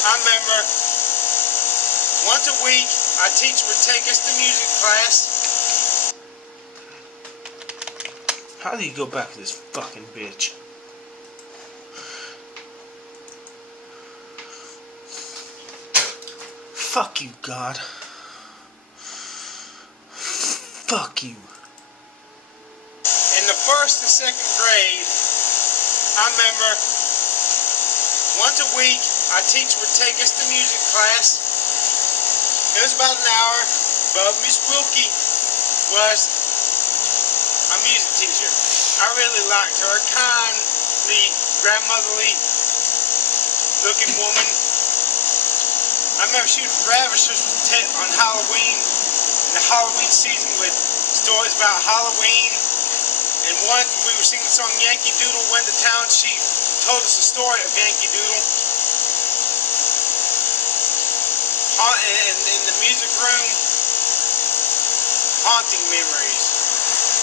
I remember once a week our teacher would take us to music class. How do you go back to this fucking bitch? Fuck you, God. Fuck you. In the first and second grade, I remember once a week our teacher would take us to music class. It was about an hour, but Miss Wilkey was a music teacher. I really liked her, kindly, grandmotherly looking woman. I remember she would ravish us on Halloween, in the Halloween season, with stories about Halloween. And one, we were singing the song Yankee Doodle Went to Town. She told us the story of Yankee Doodle. And in the music room, haunting memories.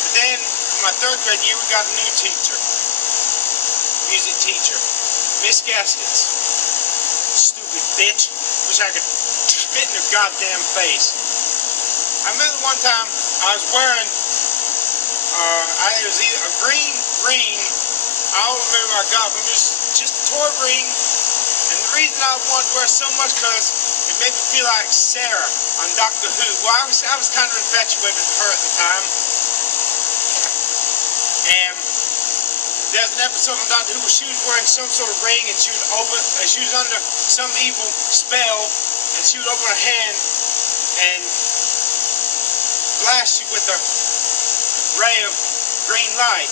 But then, in my third grade year, we got a new teacher. Music teacher. Miss Gaskins. Stupid bitch. Wish I could spit in her goddamn face. I remember one time I was wearing, it was either a green ring. I don't remember what I got, but it was just a toy ring. And the reason I wanted to wear it so much because it made me feel like Sarah on Doctor Who. Well, I was kind of infatuated with her at the time. And there's an episode on Doctor Who where she was wearing some sort of ring, and she was under some evil spell, and she would open her hand and blast you with a ray of green light.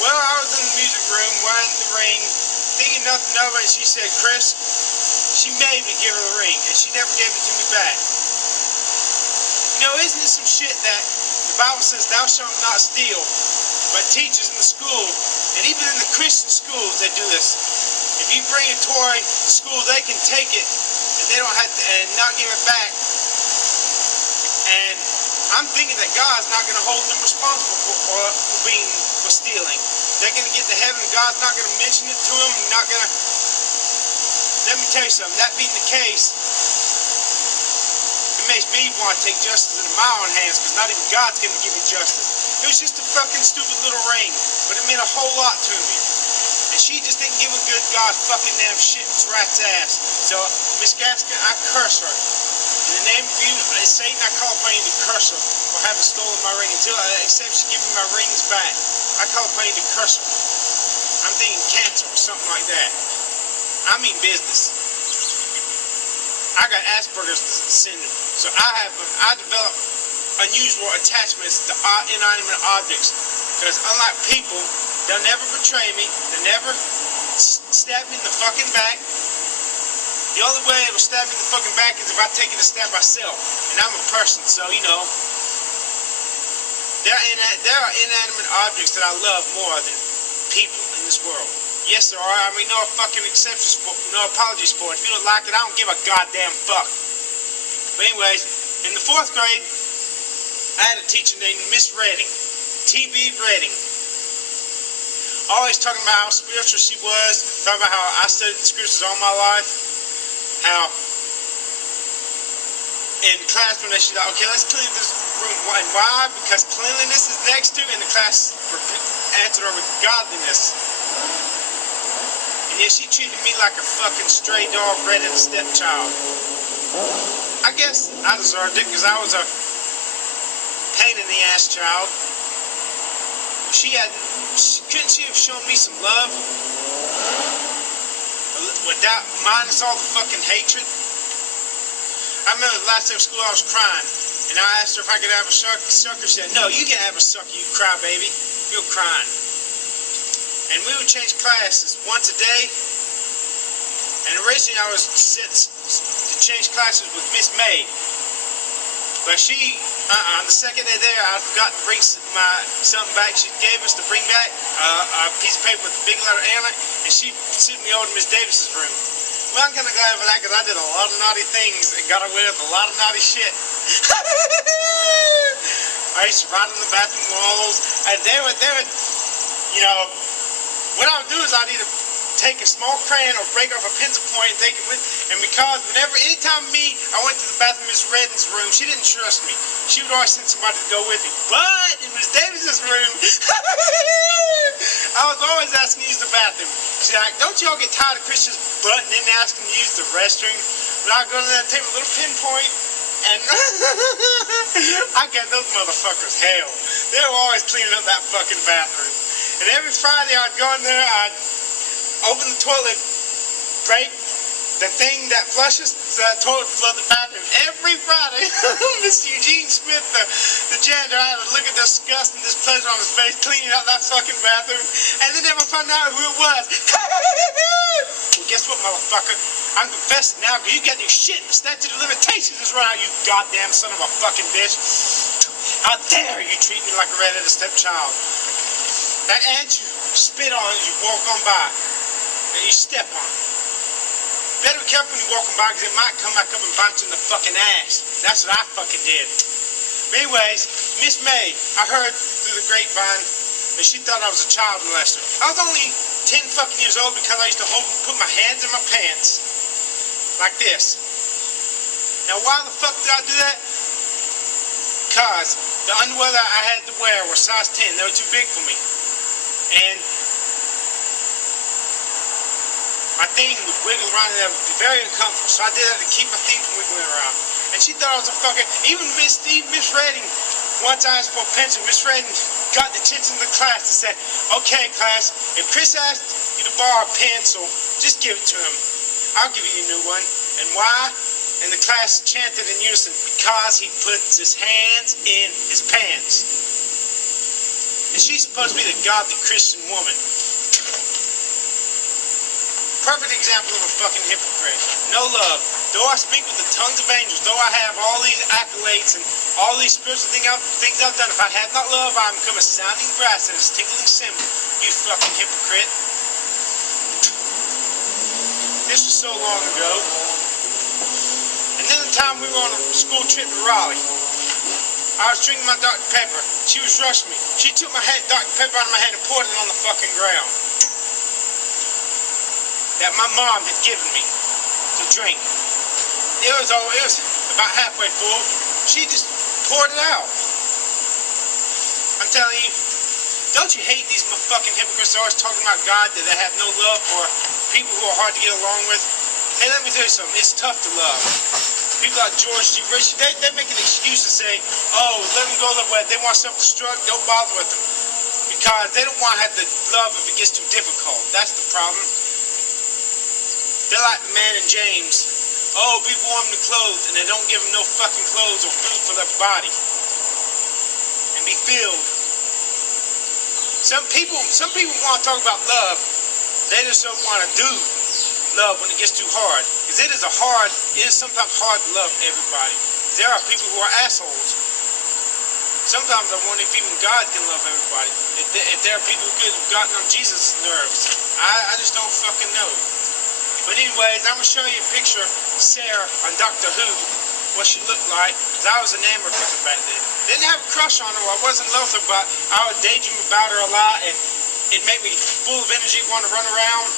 Well, I was in the music room wearing the ring, thinking nothing of it, and she said, "Chris," she made me give her the ring, and she never gave it to me back. You know, isn't this some shit that the Bible says, "Thou shalt not steal"? But teachers in the school, and even in the Christian schools, they do this. If you bring a toy to school, they can take it, and they don't have to, and not give it back. And I'm thinking that God's not going to hold them responsible for stealing. They're going to get to heaven, and God's not going to mention it to them. Not going to. Let me tell you something. That being the case, it makes me want to take justice into my own hands, because not even God's going to give me justice. It was just a fucking stupid little ring, but it meant a whole lot to me. And she just didn't give a good God fucking damn shit in its rat's ass. So, Miss Gaskins, I curse her. In the name of you, Satan, I call upon you to curse her for having stolen my ring except she give me my rings back. I call upon you to curse her. I'm thinking cancer or something like that. I mean business. I got Asperger's syndrome, so I developed unusual attachments to inanimate objects, because unlike people, they'll never betray me, they'll never stab me in the fucking back. The only way it'll stab me in the fucking back is if I take it to stab myself, and I'm a person, so you know, there are inanimate objects that I love more than people in this world. Yes, there are. I mean, no fucking exceptions for, no apologies for it. If you don't like it, I don't give a goddamn fuck. But anyways, in the 4th grade, I had a teacher named Miss Redding, T.B. Redding. Always talking about how spiritual she was, talking about how I studied the scriptures all my life, how in class one day she's like, "Okay, let's clean this room." And why? Because cleanliness is next to, and the class answered her with godliness. And yet she treated me like a fucking stray dog bred in a stepchild. I guess I deserved it, because I was a pain in the ass child. Couldn't she have shown me some love? Without, minus all the fucking hatred? I remember the last day of school I was crying, and I asked her if I could have a sucker. She said, "No, you can have a sucker, you cry baby. You're crying." And we would change classes once a day. And originally I was set to change classes with Miss May. But she, on the second day there, I forgot to bring something back. She gave us to bring back a piece of paper with a big letter L in it, and she sent me over to Miss Davis's room. Well, I'm kind of glad for that, because I did a lot of naughty things and got away with a lot of naughty shit. I used to write on the bathroom walls, and they would, you know, what I would do is I'd either take a small crayon or break off a pencil point and take it with. And because anytime I went to the bathroom in Miss Redden's room, she didn't trust me. She would always send somebody to go with me. But in Miss Davis's room, I was always asking to use the bathroom. She's like, don't y'all get tired of Christian's butting in and asking to use the restroom? But I'd go to that table, little pinpoint, and I got those motherfuckers hell. They were always cleaning up that fucking bathroom. And every Friday I'd go in there, I'd open the toilet, break the thing that flushes, so that toilet flood the bathroom. Every Friday, Mr. Eugene Smith, the janitor, I had to look at disgust and displeasure on his face, cleaning out that fucking bathroom, and then never found out who it was. Well, guess what, motherfucker? I'm confessing now, because you got your shit. The statute of limitations is run out, you goddamn son of a fucking bitch. How dare you treat me like a redheaded stepchild? That ant you spit on as you walk on by, and you step on it. Better be careful when you're walking by, because it might come back up and bite you in the fucking ass. That's what I fucking did. But anyways, Miss May, I heard through the grapevine that she thought I was a child molester. I was only 10 fucking years old because I used to put my hands in my pants. Like this. Now why the fuck did I do that? Because the underwear that I had to wear were size 10. They were too big for me. And my thing would wiggle around and that would be very uncomfortable. So I did that to keep my thing from wiggling around. And she thought I was a fucking, even Miss Redding, once I asked for a pencil, Miss Redding got the tits in the class and said, okay class, if Chris asked you to borrow a pencil, just give it to him. I'll give you a new one. And why? And the class chanted in unison, because he puts his hands in his pants. And she's supposed to be the godly Christian woman. Perfect example of a fucking hypocrite. No love. Though I speak with the tongues of angels, though I have all these accolades and all these spiritual things I've done, if I have not love, I become a sounding brass and a tinkling cymbal. You fucking hypocrite. This was so long ago. And then the time we were on a school trip to Raleigh, I was drinking my Dr. Pepper. She was rushing me. She took my Dr. Pepper out of my hand and poured it on the fucking ground that my mom had given me to drink. It was about halfway full. She just poured it out. I'm telling you, don't you hate these fucking hypocrites always talking about God, that they have no love for people who are hard to get along with? Hey, let me tell you something. It's tough to love. People like George G. Bush, they make an excuse to say, oh, let them go love way. If they want self-destruct, don't bother with them. Because they don't want to have to love if it gets too difficult. That's the problem. They're like the man in James. Oh, be warm and clothed, and they don't give them no fucking clothes or food for their body. And be filled. Some people want to talk about love. They just don't want to do love when it gets too hard. Because it is sometimes hard to love everybody. There are people who are assholes. Sometimes I wonder if even God can love everybody. If there are people who could have gotten on Jesus' nerves. I just don't fucking know. But anyways, I'm going to show you a picture of Sarah on Doctor Who, what she looked like, because I was enamored with her back then. Didn't have a crush on her, I wasn't in love with her, but I would daydream about her a lot, and it made me full of energy, want to run around,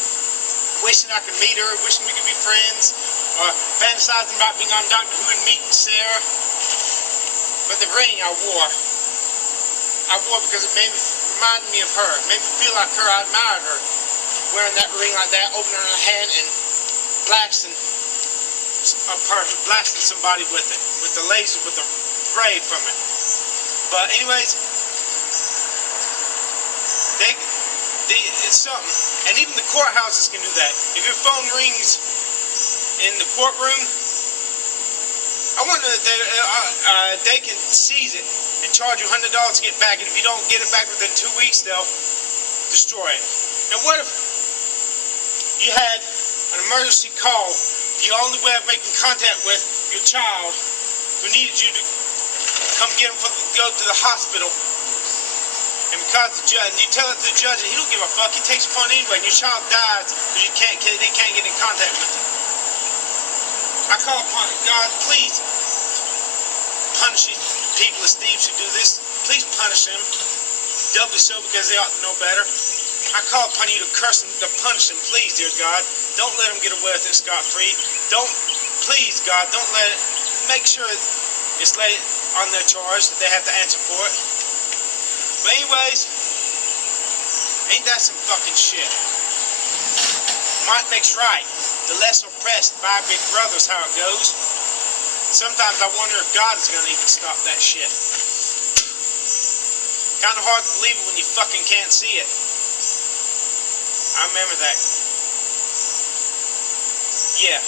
wishing I could meet her, wishing we could be friends, or fantasizing about being on Doctor Who and meeting Sarah. But the ring I wore because it reminded me of her, it made me feel like her, I admired her. Wearing that ring like that, opening her hand and blasting somebody with it, with the laser, with the ray from it. But anyways, it's something. And even the courthouses can do that. If your phone rings in the courtroom, I wonder if they can seize it and charge you $100 to get back. And if you don't get it back within 2 weeks, they'll destroy it. Now what if you had an emergency call, the only way of making contact with your child who needed you to come get him go to the hospital, and because you tell it to the judge and he don't give a fuck, he takes upon anyway, and your child dies because they can't get in contact with you. I call upon God, please punish these people as thieves who do this. Please punish them, doubly so because they ought to know better. I call upon you to curse them, to punish them, please, dear God. Don't let them get away with it scot-free. Please, God, don't let it, make sure it's laid on their charge that they have to answer for it. But anyways, ain't that some fucking shit? Might makes right. The less oppressed by big brothers, how it goes. Sometimes I wonder if God is going to even stop that shit. Kind of hard to believe it when you fucking can't see it. I remember that. Yeah.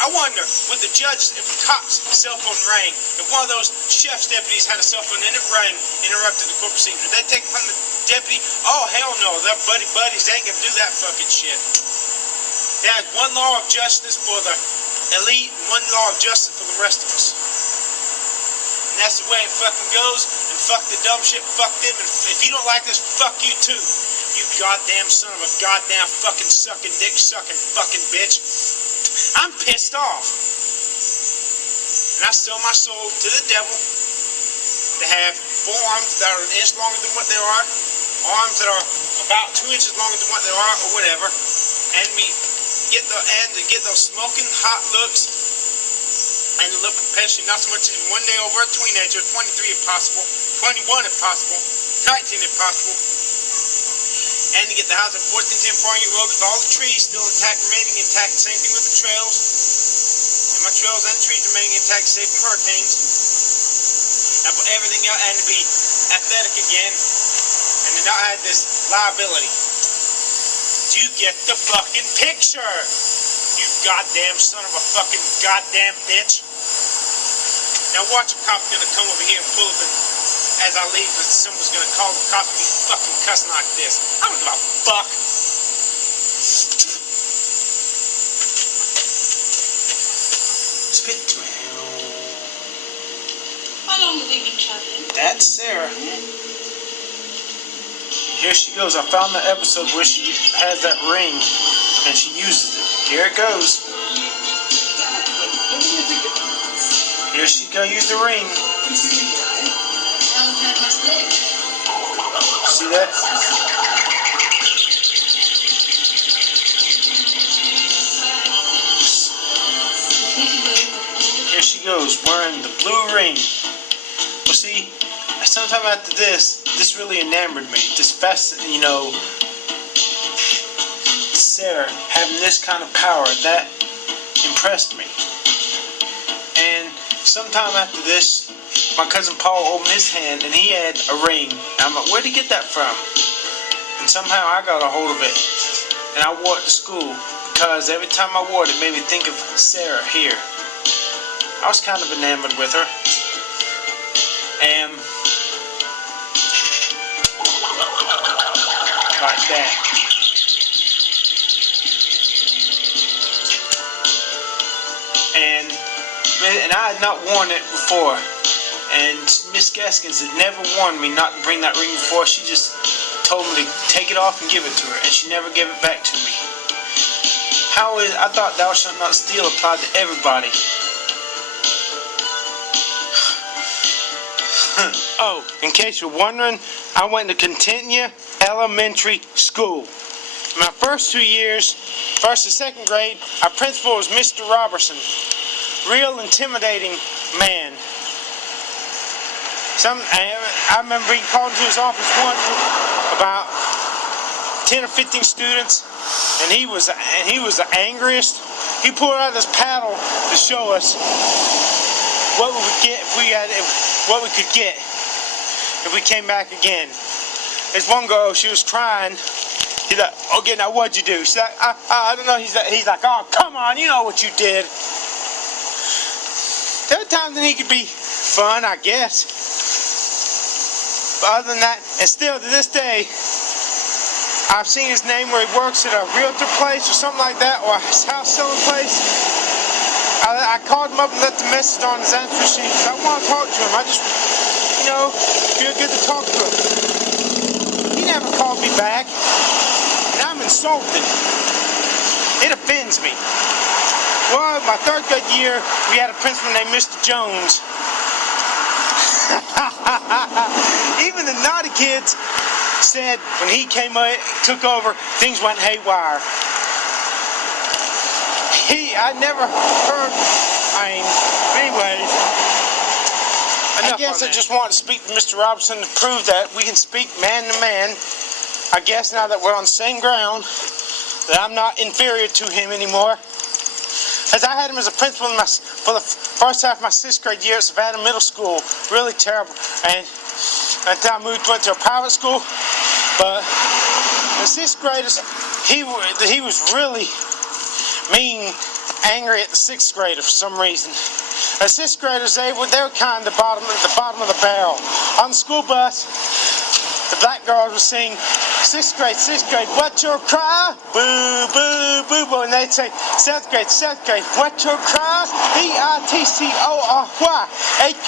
I wonder, would the judge, if the cop's cell phone rang, if one of those sheriff's deputies had a cell phone and it rang, interrupted the court proceedings, would they take it from the deputy? Oh, hell no. They're buddies. They ain't going to do that fucking shit. They had one law of justice for the elite and one law of justice for the rest of us. And that's the way it fucking goes. And fuck the dumb shit, fuck them. And if you don't like this, fuck you too. You goddamn son of a goddamn fucking sucking dick sucking fucking bitch. I'm pissed off. And I sell my soul to the devil to have 4 arms that are an inch longer than what they are, arms that are about 2 inches longer than what they are, or whatever, and to get those smoking hot looks and to look potentially not so much as one day over a teenager, 23 if possible, 21 if possible, 19 if possible, and to get the house at 1410 Farming Road with all the trees still intact, remaining intact, same thing with the trails, and my trails and trees remaining intact, safe from hurricanes, and for everything else, and to be athletic again, and to not have this liability. Do you get the fucking picture? You goddamn son of a fucking goddamn bitch. Now watch a cop gonna come over here and pull up and as I leave, because someone's gonna call the cops and be fucking cussing like this. I don't give a fuck. Spit to me. How long have we been traveling? That's Sarah. Here she goes. I found the episode where she has that ring and she uses it. Here it goes. Here she go use the ring. See that? Here she goes wearing the blue ring. Well, see, sometime after this really enamored me. This Sarah having this kind of power, that impressed me. And sometime after this, my cousin Paul opened his hand and he had a ring. And I'm like, where'd he get that from? And somehow I got a hold of it. And I wore it to school because every time I wore it, it made me think of Sarah here. I was kind of enamored with her. And like that. And I had not worn it before. And Miss Gaskins had never warned me not to bring that ring before. She just told me to take it off and give it to her. And she never gave it back to me. I thought thou shalt not steal applied to everybody. Oh, in case you're wondering, I went to Contentnea Elementary School. In my first 2 years, first and second grade, our principal was Mr. Robertson. Real intimidating man. I remember being called into his office once with about 10 or 15 students, and he was the angriest. He pulled out his paddle to show us what we would get what we could get if we came back again. There's one girl, she was crying. He's like, okay, now what'd you do? She's like, I don't know. He's like, oh, come on, you know what you did. There are times when he could be fun, I guess. But other than that, and still to this day, I've seen his name where he works at a realtor place or something like that, or a house selling place. I called him up and left a message on his answer machine because I want to talk to him. I just, feel good to talk to him. He never called me back, and I'm insulted. It offends me. Well, my third grade year, we had a principal named Mr. Jones. Even the naughty kids said when he took over, things went haywire. I never heard, anyways. I guess I just want to speak to Mr. Robertson to prove that we can speak man to man. I guess now that we're on the same ground, that I'm not inferior to him anymore. As I had him as a principal for the first half of my 6th grade year at Savannah Middle School. Really terrible. And until I went to a private school. But the 6th graders, he was really mean, angry at the 6th grader for some reason. The 6th graders, they were kind of the bottom of the barrel. On the school bus, the black girls would sing 6th grade, what's your cry? Boo, boo, boo, boo. And they'd say, 7th grade, what's your cry? D-I-T-C-O-R-Y. 8th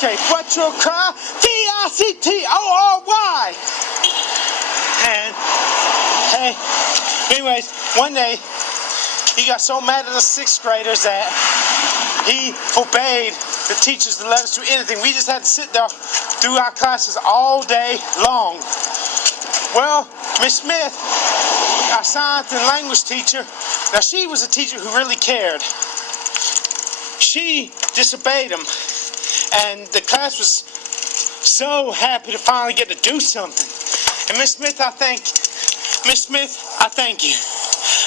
grade, what's your cry? D-I-C-T-O-R-Y. And, hey, anyways, one day, he got so mad at the 6th graders that he forbade the teachers to let us do anything. We just had to sit there through our classes all day long. Well, Miss Smith, our science and language teacher, now she was a teacher who really cared. She disobeyed him, and the class was so happy to finally get to do something. And Miss Smith, I thank you.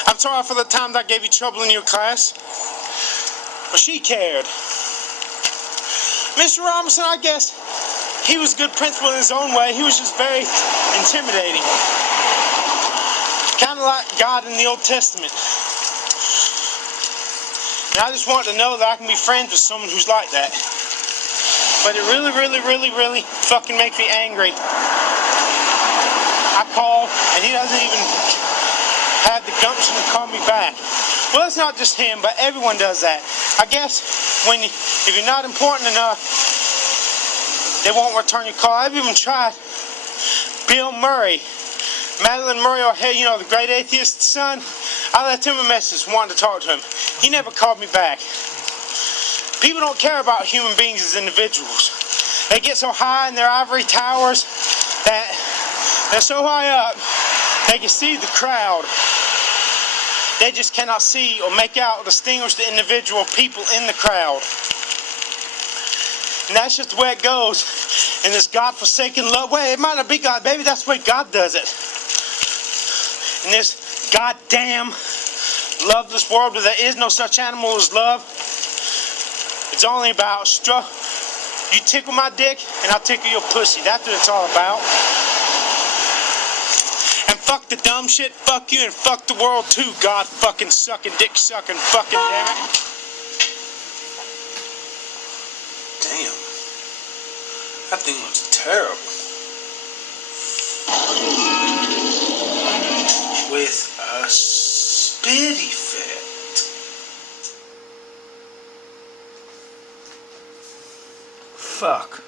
I'm sorry for the times I gave you trouble in your class, but she cared. Mr. Robinson, I guess he was a good principal in his own way. He was just very intimidating. Kind of like God in the Old Testament. And I just want to know that I can be friends with someone who's like that. But it really fucking makes me angry. I call, and he doesn't even have the gumption to call me back. Well, it's not just him, but everyone does that. I guess if you're not important enough, they won't return your call. I've even tried Bill Murray, Madeline Murray O'Hare, you know, the great atheist's son. I left him a message wanting to talk to him. He never called me back. People don't care about human beings as individuals. They get so high in their ivory towers that they're so high up they can see the crowd. They just cannot see or make out or distinguish the individual people in the crowd. And that's just the way it goes in this God-forsaken love way. It might not be God, baby, that's the way God does it. In this goddamn loveless world where there is no such animal as love, it's only about you tickle my dick and I'll tickle your pussy. That's what it's all about. And fuck the dumb shit, fuck you, and fuck the world too, God fucking sucking, dick sucking, fucking damn it. Damn. That thing looks terrible. With a spitty fit. Fuck.